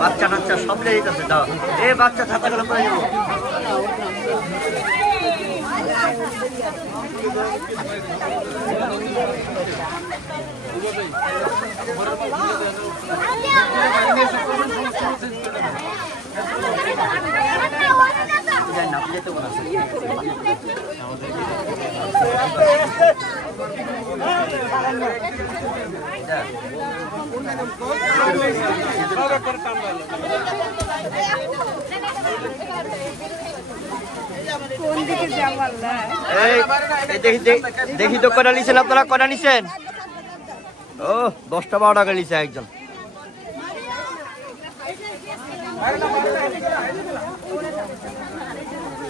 বাচ্চা টাচ্চা সব লেগে গেছে। দাও এ বাচ্চা ছাতাগুলো করে যাবো। দেখি তো কটা নিছেন আপনারা, কটা নিছেন? ও 10টা 12 টাকা নিছে একজন।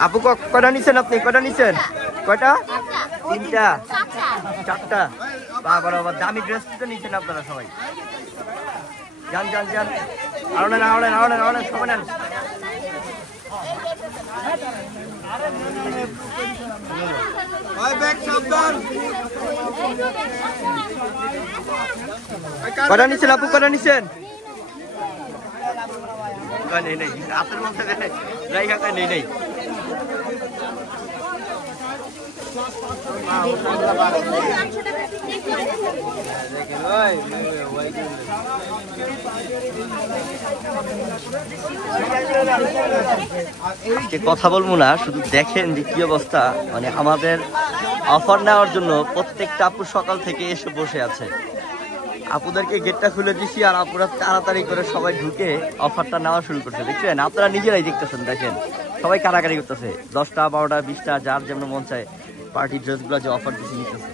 আপু কটা নিছেন আপনি? কটা নিছেন? কয়টা? 3টা 4টা। বাবা বাবা, দামি ড্রেস তো নিছেন আপনারা সবাই। যান যান যান, আরো নেন আরো নেন আরো নেন আরো নেন, সবাই নেন। কটা নিছেন আপু? কটা নিছেন? নেই নেই, হাতের মধ্যে জায়গা নেই নেই। কথা বলবো না, শুধু দেখেন যে কি অবস্থা। মানে আমাদের অফার নেওয়ার জন্য প্রত্যেকটা আপু সকাল থেকে এসে বসে আছে। আপুদেরকে গেটটা খুলে দিছি আর আপুরা তাড়াতাড়ি করে সবাই ঢুকে অফারটা নেওয়া শুরু করছে। দেখছেন, আপনারা নিজেরাই দেখতেছেন। দেখেন সবাই কারাকারি করতেছে, 10টা 12টা 20টা যার যেমন মন চায় পার্টি ড্রেসগুলো যে অফার দিচ্ছে নিতেছে।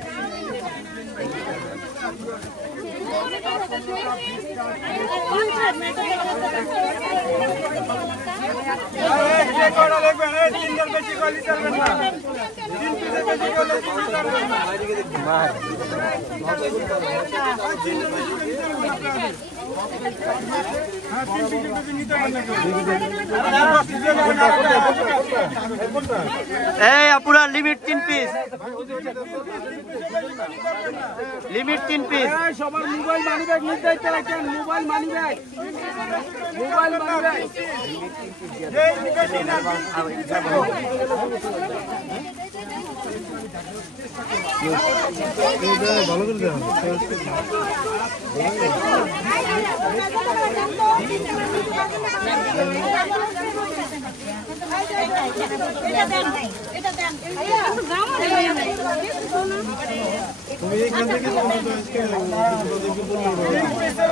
এই আপুরা লিমিট 3 পিস, লিমিট 3 পিস। সবার মোবাইল মানি ব্যাগ নিতে রাখেন, mobile money bag, mobile money bag. ভালো করে দেওয়া তুমি এখান থেকে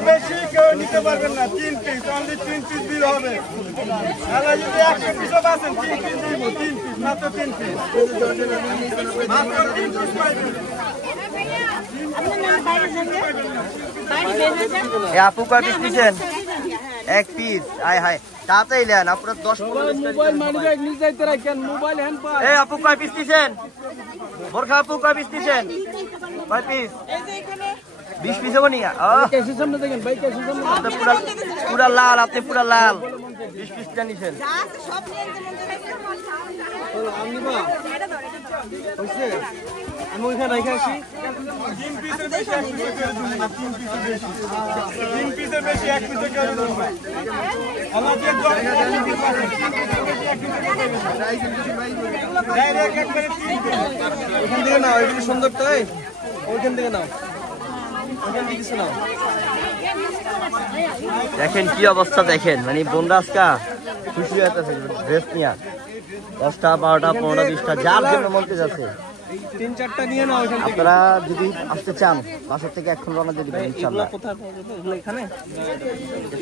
বেশি কেউ নিতে পারবেন না। 3 পিস, অনলি 3 পিস দিল হবে। তাহলে যদি 100 পিসও পাচ্ছেন 3 পিস দিব, 3 পিস, মাত্র 3 পিস, মাত্র 3 পিস পাইবেন। আপু কয় পিস নিছেন? 1 পিস। আয় হায়, তাতেই নেন আপনারা। 10 মোবাইল মানি ব্যাগ নিতে যাইতে রাখেন, মোবাইল হ্যান্ড পাস। এই আপু কয় পিস নিছেন? বোরখা আপু কয় পিস নিছেন? কয় পিস? 20 পিস হবে নি? কেসের সামনে দেখেন ভাই, কেসের সামনে পুরা লাল, আপনি পুরা লাল। 20 পিসটা নিছেন। আমি ওইখানে রেখে আসি। 3 পিসের বেশি 1 পিসে করে দেবো না। 3 পিসের বেশি 3 পিসের বেশি 1 পিসে করে দেবো না। আমাদের ডাইরেক্ট একবারে 3 পিস। ওখান থেকে নাও, এগুলো সুন্দর তো। ওইখান থেকে নাও, ওইখান থেকে কিছু নাও। দেখেন কি অবস্থা, দেখেন মানে বোনরা আজকা খুশি হয়ে আছে ড্রেস নিয়ে। 10টা 12টা 15টা 20টা যার জন্য মনতে যাচ্ছে। 3-4টা নিয়ে নাও এখান থেকে। আপনারা যদি আসতে চান বাসার থেকে এখন রওনা দিয়ে দিবেন ইনশাআল্লাহ। কোথায় পাওয়া যাবে? এগুলো এখানে?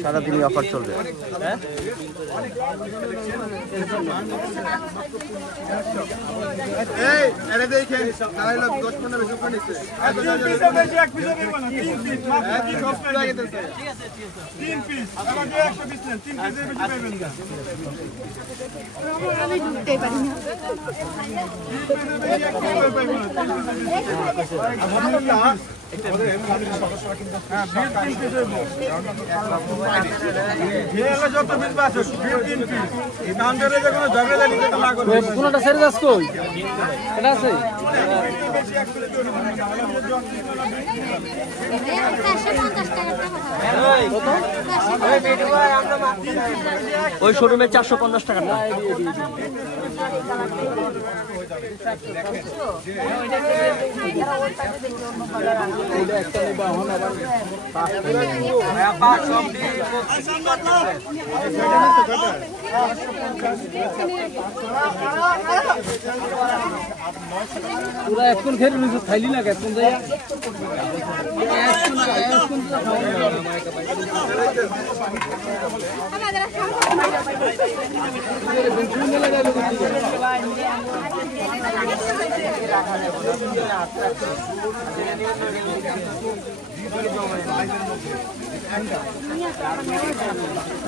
সারাদিনই অফার চলবে। হ্যাঁ? এই এটা দেখেন তাহলে 10-15 বেশি করে নিচ্ছে আর 3 পিসে বেশি 1 পিসে দেব না 3 পিস মাত্র 3 পিস লাগে দিতেছে 3 পিস আবার 100 পিস নেন 3 পিসের বেশি পাবেন না আমি ঢুকতে পারি না যত পিস বাস 3 পিস কাউন্টারে যে কোনো ঝগড়া নিতে তো লাগবে কোনটা সেরে যাস কই? এটা আছে? 450 টাকা ওই শোরুমে 450 টাকা না। পুরা এখন খেয়ে নিছো খাইলি না কেন যাই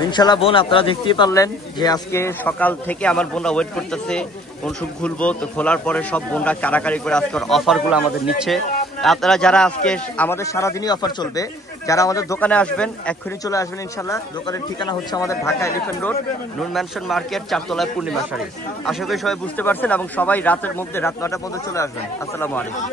ইনশাআল্লাহ বোন, আপনারা দেখতেই পারলেন যে আজকে সকাল থেকে আমার বোনরা ওয়েট করতেছে কোন সব খুলবো। তো খোলার পরে সব বোনরা কারাকারি করে আজকের অফারগুলো আমাদের নিচ্ছে। আপনারা যারা আজকে আমাদের সারাদিনই অফার চলবে, যারা আমাদের দোকানে আসবেন এক্ষুনি চলে আসবেন ইনশাআল্লাহ। দোকানের ঠিকানা হচ্ছে আমাদের ঢাকা এলিফ্যান্ট রোড, নূর ম্যানশন মার্কেট, 4 তলায় পূর্ণিমা শাড়ি। আশা করি সবাই বুঝতে পারছেন এবং সবাই রাতের মধ্যে রাত 9টার মধ্যে চলে আসবেন। আসসালামু আলাইকুম।